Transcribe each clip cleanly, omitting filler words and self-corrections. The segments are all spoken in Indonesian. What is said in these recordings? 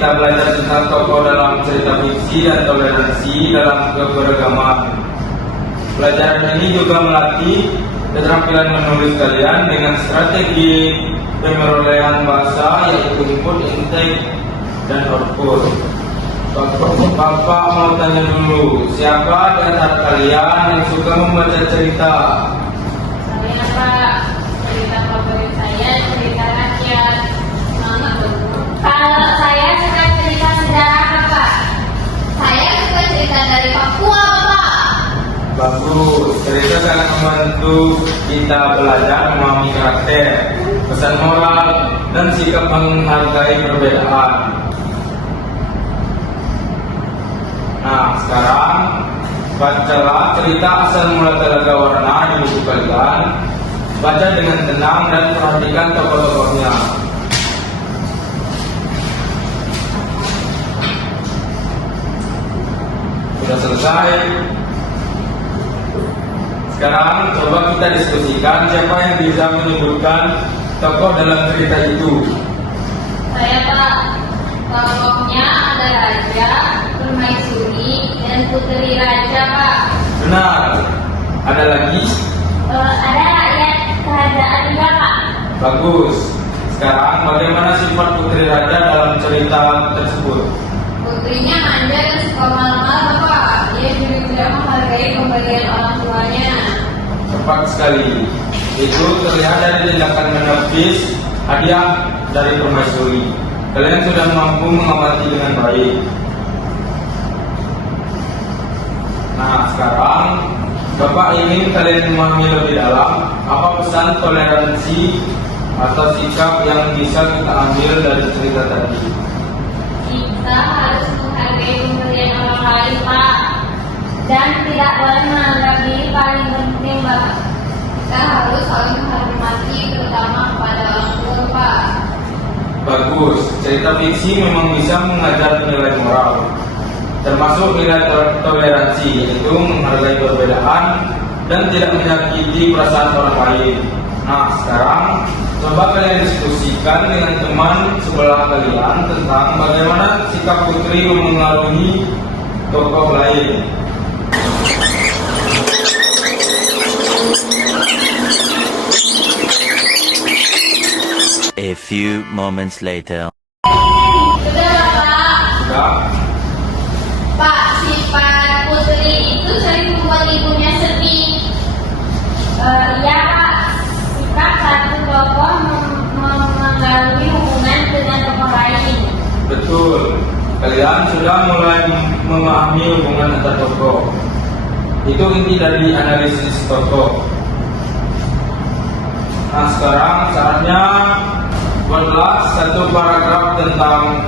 kita belajar tentang tokoh dalam cerita fiksi dan toleransi dalam keberagaman. Pelajaran ini juga melatih keterampilan menulis kalian dengan strategi pemerolehan bahasa yaitu input, intake, dan output. Bapak mau tanya dulu, siapa di antara kalian yang suka membaca cerita? Saya, Pak. Cerita favorit saya cerita rakyat. Kalau saya suka cerita sejarah, Pak. Saya suka cerita dari Papua, Pak. Bagus, cerita sangat membantu kita belajar memahami karakter, pesan moral, dan sikap menghargai perbedaan. Nah, sekarang bacalah cerita asal mula Telaga Warna di buku kalian. Baca dengan tenang dan perhatikan tokoh-tokohnya. Sudah selesai. Sekarang coba kita diskusikan siapa yang bisa menyebutkan tokoh dalam cerita itu. Saya, Pak. Tokohnya ada raja, permaisuri, dan putri raja, Pak. Benar. Ada lagi? Ada rakyat kerajaan juga, Pak. Bagus. Sekarang bagaimana sifat putri raja dalam cerita tersebut? Putrinya manja dan suka malam-malam, Pak. Dia juga tidak menghargai pemberian orang tuanya. Tepat sekali. Itu terlihat dari tindakan menepis hadiah dari permaisuri. Kalian sudah mampu mengamati dengan baik. Nah, sekarang Bapak ingin kalian memahami lebih dalam apa pesan toleransi atau sikap yang bisa kita ambil dari cerita tadi. Kita harus menghargai pemberian orang lain, Pak. Dan tidak boleh menganggap diri paling penting, Pak. Kita harus saling menghormati, terutama kepada orang tua, Pak. Bagus, cerita fiksi memang bisa mengajar nilai moral, termasuk nilai toleransi, yaitu menghargai perbedaan dan tidak menyakiti perasaan orang lain. Nah, sekarang coba kalian diskusikan dengan teman sebelah kalian tentang bagaimana sikap putri memengaruhi tokoh lain. A few moments later. Sudah, Pak. Sudah? Pak, sifat putri itu sering membuat ibunya sedih. Ya, Pak. Sikap satu tokoh mengganggu hubungan dengan tokoh lain. Betul. Kalian sudah mulai memahami hubungan antar tokoh. Itu inti dari analisis tokoh. Nah, sekarang saatnya buatlah satu paragraf tentang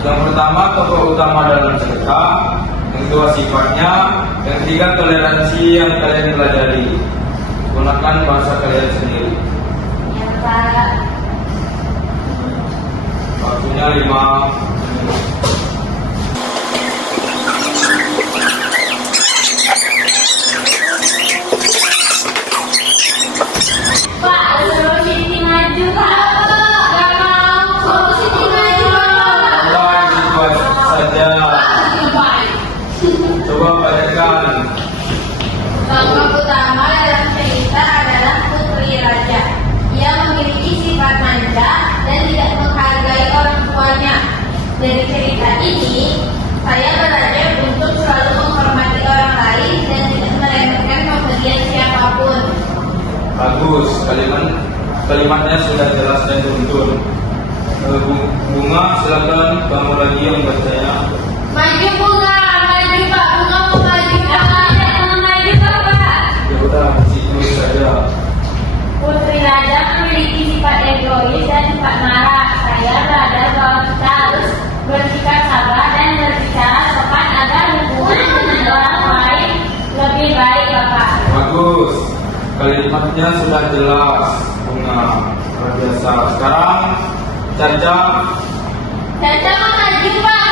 yang pertama tokoh utama dalam cerita, yang kedua sifatnya, yang ketiga toleransi yang kalian pelajari. Gunakan bahasa kalian sendiri. Ya, Pak. Waktunya 5 menit. Pak, suruh Siti maju, Pak. Gak mau, suruh Siti maju. Buat saja. Coba bacakan. Tokoh utama dalam cerita adalah putri raja. Ia memiliki sifat manja dan tidak menghargai orang tuanya. Dari cerita ini, saya belajar untuk selalu menghormati orang lain dan tidak meremehkan pemberian siapapun. Bagus, kalimatnya sudah jelas dan beruntun. Bunga, silakan kamu lagi yang bacanya. Maju, Bunga, maju, Pak. Bunga mau maju, Pak. Mau maju, Pak. Ya udah, tulis saja. Putri raja memiliki sifat egois dan sifat marah. Saya belajar bahwa kita harus bersikap sabar dan berbicara sopan agar hubungan dengan orang lain lebih baik, Bapak. Bagus, kalimatnya sudah jelas. Bunga, luar biasa. Sekarang Caca. Caca mau maju, Pak.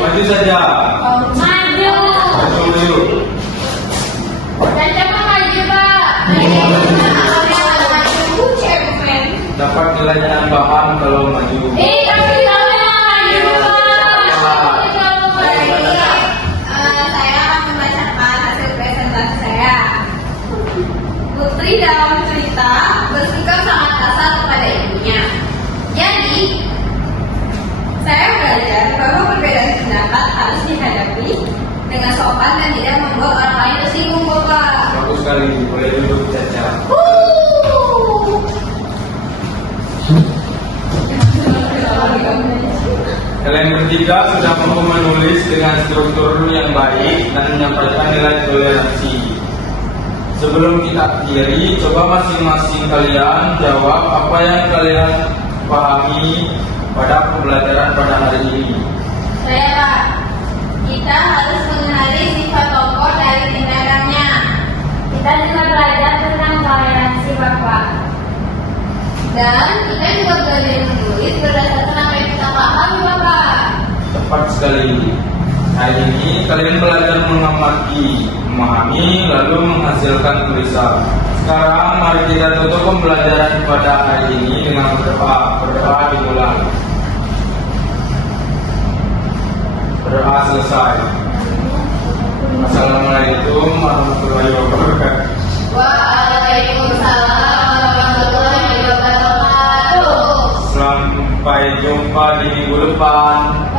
Maju saja. Maju. Maju dulu. Caca mau maju, Pak. kalau maju. Tapi kamu yang maju, Pak. Saya akan membacakan hasil presentasi saya. Putri dalam cerita bersikap sangat kasar kepada ibunya. Jadi, saya belajar bahwa perbedaan pendapat harus dihadapi dengan sopan dan tidak membuat orang lain tersinggung, Bapak. Bagus sekali, boleh duduk Caca. Kalian bertiga sudah mampu menulis dengan struktur yang baik dan menyampaikan nilai toleransi. Sebelum kita akhiri, coba masing-masing kalian jawab apa yang kalian pahami pada pembelajaran pada hari ini. Saya, Pak, kita harus mengenali sifat tokoh dari tindakannya. Kita juga belajar tentang toleransi, Bapak. Dan kita juga belajar menulis berdasarkan apa yang kita pahami, Bapak. Tepat sekali. Hari ini kalian belajar mengamati, memahami, lalu menghasilkan tulisan. Sekarang mari kita tutup pembelajaran pada hari ini dengan berdoa. Berdoa dimulai. Berdoa selesai. Assalamualaikum warahmatullahi wabarakatuh. Waalaikumsalam warahmatullahi wabarakatuh. Sampai jumpa di minggu depan.